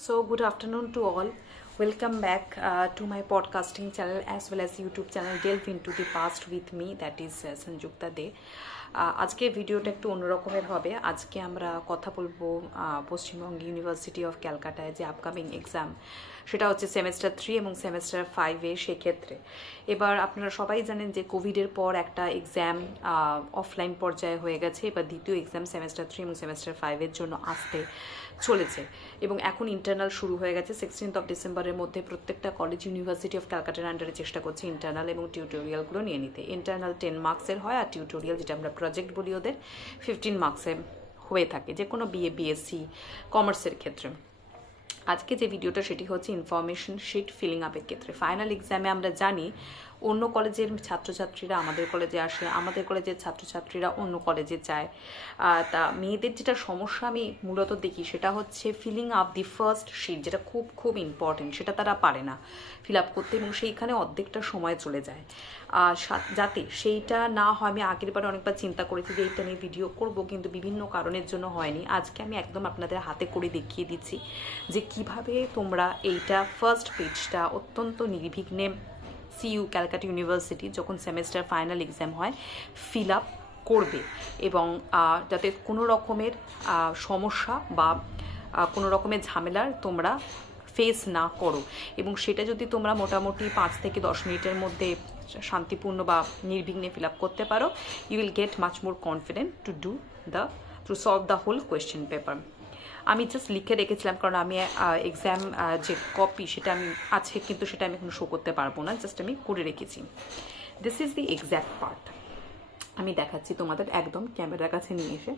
So, good afternoon to all. Welcome back to my podcasting channel as well as YouTube channel Delve into the Past with me, that is Sanjukta De. আজকে ভিডিওটা একটু অন্যরকমের হবে। আজকে আমরা কথা বলবো পশ্চিমবঙ্গ ইউনিভার্সিটি অফ ক্যালকাটায় যে আপকামিং এক্সাম, সেটা হচ্ছে সেমেস্টার 3 এবং সেমেস্টার 5-এ। সেক্ষেত্রে এবার আপনারা সবাই জানেন যে কোভিডের পর একটা এক্সাম অফলাইন পর্যায়ে হয়ে গেছে। এবার দ্বিতীয় এক্সাম সেমেস্টার 3 এবং সেমেস্টার 5-এর জন্য আসতে চলেছে এবং এখন ইন্টারনাল শুরু হয়ে গেছে। 16th of ডিসেম্বরের মধ্যে প্রত্যেকটা কলেজ ইউনিভার্সিটি অফ ক্যালকাটার আন্ডারে চেষ্টা করছে ইন্টারনাল এবং টিউটোরিয়ালগুলো নিয়ে নিতে। ইন্টারনাল 10 মার্কসের হয়, আর টিউটোরিয়াল, যেটা আমরা প্রজেক্ট বলি, ওদের 15 মার্কসের হয়ে থাকে, যে কোনো বিএ বিএসসি কমার্সের ক্ষেত্রে। আজকে যে ভিডিওটা সেটি হচ্ছে ইনফরমেশন শিট ফিলিং আপের ক্ষেত্রে। ফাইনাল এক্সামে আমরা জানি অন্য কলেজের ছাত্রছাত্রীরা আমাদের কলেজে আসে, আমাদের কলেজের ছাত্রছাত্রীরা অন্য কলেজে যায়। তা মেয়েদের যেটা সমস্যা আমি মূলত দেখি সেটা হচ্ছে filling up the first sheet, যেটা খুব খুব ইম্পর্টেন্ট, সেটা তারা পারে না ফিল আপ করতে এবং সেইখানে অর্ধেকটা সময় চলে যায়। যাতে সেইটা না হয়, আমি আগের বারে অনেকবার চিন্তা করেছি যে এইটা নিয়ে ভিডিও করব, কিন্তু বিভিন্ন কারণের জন্য হয়নি। আজকে আমি একদম আপনাদের হাতে করে দেখিয়ে দিচ্ছি যে কিভাবে তোমরা এইটা ফার্স্ট পেজটা অত্যন্ত নির্বিঘ্নে সিইউ ক্যালকাটা ইউনিভার্সিটি যখন সেমেস্টার ফাইনাল এক্সাম হয় ফিল আপ করবে এবং যাতে কোনো রকমের সমস্যা বা কোনো রকমের ঝামেলার তোমরা ফেস না করো, এবং সেটা যদি তোমরা মোটামুটি 5 থেকে 10 মিনিটের মধ্যে শান্তিপূর্ণ বা নির্বিঘ্নে ফিল আপ করতে পারো, you will get much more confident to solve the whole question paper. আমি জাস্ট লিখে রেখেছিলাম, কারণ আমি এক্সাম যে কপি সেটা আমি আছে, কিন্তু সেটা আমি এখন শো করতে পারবো না, জাস্ট আমি করে রেখেছি। This is the exact part. আমি দেখাচ্ছি তোমাদের একদম ক্যামেরার কাছে নিয়ে এসে।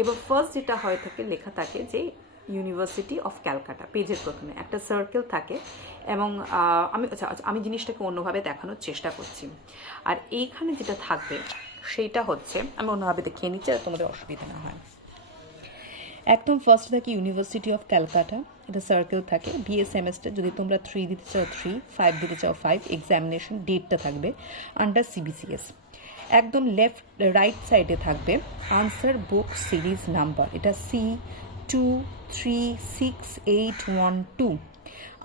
এবার ফার্স্ট যেটা হয়ে থাকে, লেখা থাকে যে ইউনিভার্সিটি অফ ক্যালকাটা, পেজের প্রথমে একটা সার্কেল থাকে এবং আমি জিনিসটাকে অন্যভাবে দেখানোর চেষ্টা করছি। আর এইখানে যেটা থাকবে সেইটা হচ্ছে, আমি অন্যভাবে দেখিয়ে নিচ্ছি আর তোমাদের অসুবিধা না হয়। একদম ফার্স্ট থাকে ইউনিভার্সিটি অফ ক্যালকাটা, এটা সার্কেল থাকে। বিএ সেমেস্টার যদি তোমরা 3 দিতে চাও 3, 5 দিতে চাও 5, এক্সামিনেশন ডেটটা থাকবে আন্ডার সিবিসিএস। একদম রাইট সাইডে থাকবে আনসার বুক সিরিজ নাম্বার, এটা C236812।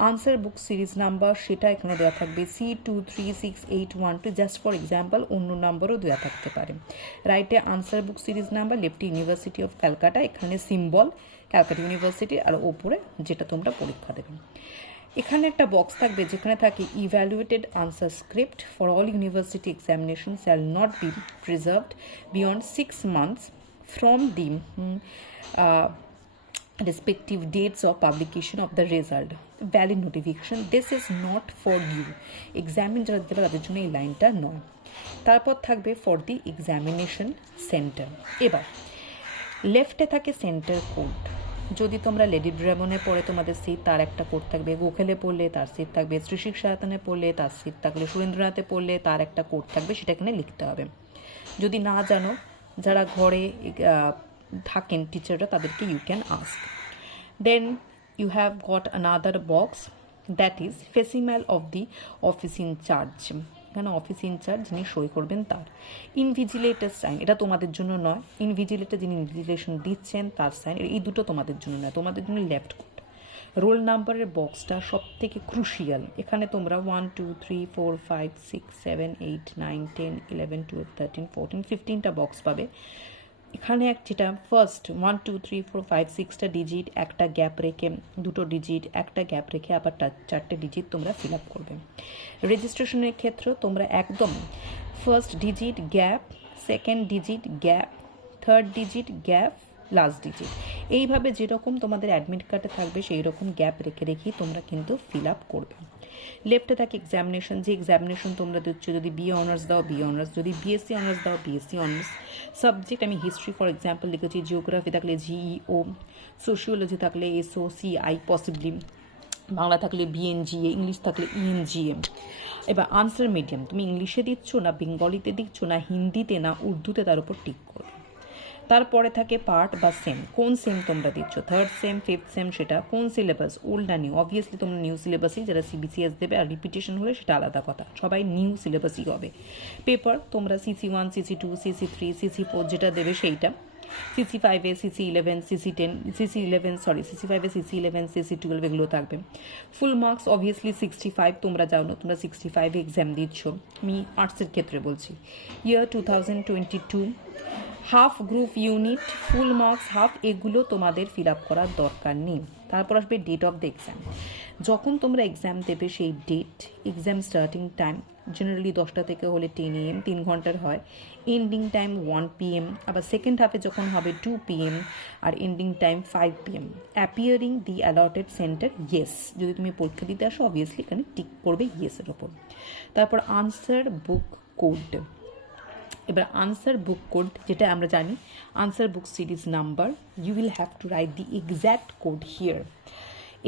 Answer book series number সেটা এখানে দেওয়া থাকবে C236812। জাস্ট ফর এক্সাম্পল অন্য নাম্বারও দেওয়া থাকতে পারে। রাইটে আনসার বুক সিরিজ নাম্বার, লেফটে ইউনিভার্সিটি অফ ক্যালকাটা, এখানে সিম্বল ক্যালকাটা ইউনিভার্সিটি, আর ওপরে যেটা তোমরা পরীক্ষা দেবে। এখানে একটা বক্স থাকবে যেখানে থাকে evaluated answer script for all university examination shall not be preserved beyond 6 months from the respective dates of publication of the result. Valid notification. This is not for you. Examine যারা দেবে তাদের জন্য এই লাইনটা নয়। তারপর থাকবে ফর দি এক্সামিনেশন সেন্টার। এবার লেফটে থাকে সেন্টার কোড। যদি তোমরা লেডি ড্রাগনে পড়ে তোমাদের সিট, তার একটা কোড থাকবে। গোখেলে পড়লে তার সিট থাকবে। শ্রী শিক্ষায়তনে পড়লে তার সিট থাকলে। সুরেন্দ্রনাথে পড়লে তার একটা কোড থাকবে, সেটা এখানে লিখতে হবে। যদি না জানো, যারা ঘরে থাকেন টিচাররা, তাদেরকে you can ask. Then you have got another box, that is facsimile of the office in charge. এখানে অফিস ইনচার্জ যিনি সই করবেন তার। ইনভিজিলেটর সাইন, এটা তোমাদের জন্য নয়। ইনভিজিলেটর যিনি ইনভিজিলেশন দিচ্ছেন তার সাইন, এই দুটো তোমাদের জন্য নয়, তোমাদের জন্য লেফট কোড। রোল নাম্বারের বক্সটা সব থেকে ক্রুশিয়াল। এখানে তোমরা 1 2 3 4 5 6 7 8 9 10 11 12 13 14 15টা বক্স পাবে। এখানে যেটা ফার্স্ট 1 2 3 4 5 6টা ডিজিট, একটা গ্যাপ রেখে, দুটো ডিজিট, একটা গ্যাপ রেখে, আবার 4টে ডিজিট তোমরা ফিল আপ করবে। রেজিস্ট্রেশনের ক্ষেত্রে তোমরা একদম first digit gap, second digit gap, third digit gap, last digit, এইভাবে যেরকম তোমাদের অ্যাডমিট কার্ডে থাকবে সেই রকম গ্যাপ রেখে রেখেই তোমরা কিন্তু ফিল আপ করবে। লেফটে থাকে এক্সামিনেশন, যে এক্সামিনেশন তোমরা দিচ্ছ, যদি বিএ অনার্স দাও বিএ অনার্স, যদি বিএসসি অনার্স দাও বিএসসি অনার্স। সাবজেক্ট আমি হিস্ট্রি ফর এক্সাম্পল লিখেছি, জিওগ্রাফি থাকলে জিইও, সোশিওলজি থাকলে SOCI পসিবলি, বাংলা থাকলে BNGA, ইংলিশ থাকলে ENGM। এবার আনসার মিডিয়াম, তুমি ইংলিশে দিচ্ছ না বেঙ্গলিতে দিচ্ছ না হিন্দিতে না উর্দুতে, তার উপর টিক করবে। তারপরে থাকে পার্ট বা সেম, কোন সেম তোমরা দিচ্ছ, 3rd সেম 5th সেম, সেটা কোন সিলেবাস, ওল্ড না নিউ। অবভিয়াসলি তোমরা নিউ সিলেবাসই, যারা সিবিসিএস দেবে, আর রিপিটেশন হলে সেটা আলাদা কথা, সবাই নিউ সিলেবাসই হবে। পেপার তোমরা CC1 CC2 CC3 CC4 যেটা দেবে সেইটা। CC5 এ CC11 CC10 CC11 sorry CC5 এ CC11 CC12 এগুলো থাকবে। ফুল মার্কস অবভিয়াসলি 65, তোমরা জানো তোমরা 65 এক্সাম দিচ্ছ, আমি আর্টসের ক্ষেত্রে বলছি। ইয়ার 2022, half group unit full marks half, এগুলো তোমাদের ফিল আপ করার দরকার নেই। তারপর আসবে ডেট অফ দ্য এক্সাম। যখন তোমরা এক্সাম দেবে সেই date, exam starting time generally 10টা থেকে হলে 10 AM 3 ঘন্টার হয়, এন্ডিং টাইম 1 PM, আবার সেকেন্ড হাফে যখন হবে 2 PM, আর ending time 5 PM। Appearing the allotted centre yes, যদি তুমি পরীক্ষা দিতে আসো অবভিয়াসলি এখানে টিক করবে ইয়েসের ওপর। তারপর আনসার বুক কোড। এবার আনসার বুক কোড যেটা আমরা জানি, answer book series number, you will have to write the exact code here,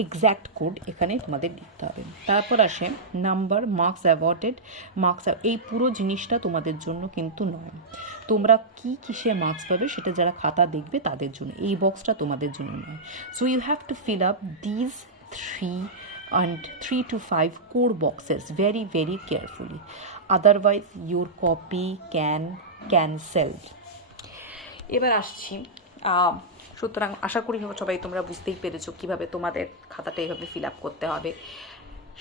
exact code এখানে তোমাদের লিখতে হবে। তারপর আসে নাম্বার, মার্কস অ্যাওয়ার্ডেড, মার্কস, এই পুরো জিনিসটা তোমাদের জন্য কিন্তু নয়, তোমরা কি কিসে মার্কস পাবে সেটা যারা খাতা দেখবে তাদের জন্য, এই বক্সটা তোমাদের জন্য নয়। So you have to fill up these 3 to 5 core boxes very very carefully, otherwise your copy can cancel. এবার আসছি, সুতরাং আশা করি সবাই তোমরা বুঝতেই পেরেছো কীভাবে তোমাদের খাতাটা এইভাবে ফিল আপ করতে হবে।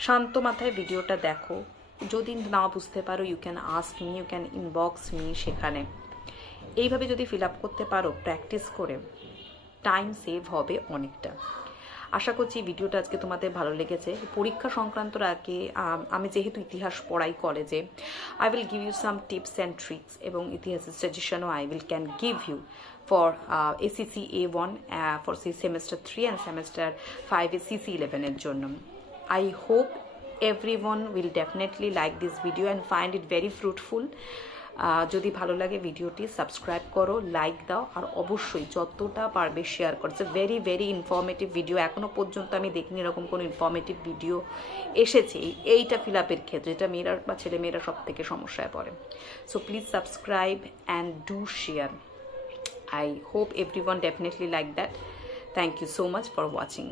শান্ত মাথায় ভিডিওটা দেখো, যদি না বুঝতে পারো you can ask me, you can inbox me, সেখানে এইভাবে যদি ফিল আপ করতে পারো প্র্যাকটিস করে, টাইম সেভ হবে অনেকটা। আশা করছি ভিডিওটা আজকে তোমাদের ভালো লেগেছে। পরীক্ষা সংক্রান্তর আগে আমি যেহেতু ইতিহাস পড়াই কলেজে, I will give you some tips and tricks, এবং ইতিহাসের সাজেশনও I will can give you for ACC A1 for semester 3 and semester 5 CC11 এর জন্য। I hope everyone will definitely like this video and find it very fruitful. যদি ভালো লাগে ভিডিওটি subscribe করো, লাইক দাও, আর অবশ্যই যতটা পারবে শেয়ার করো। It's very very informative video, এখনও পর্যন্ত আমি দেখিনি এরকম কোনো ইনফরমেটিভ ভিডিও এসেছে এইটা ফিল আপের ক্ষেত্রে, যেটা মেয়েরা বা ছেলেমেয়েরা সব থেকে সমস্যায় পড়ে। So please subscribe and do share. I hope everyone definitely like that. Thank you so much for watching.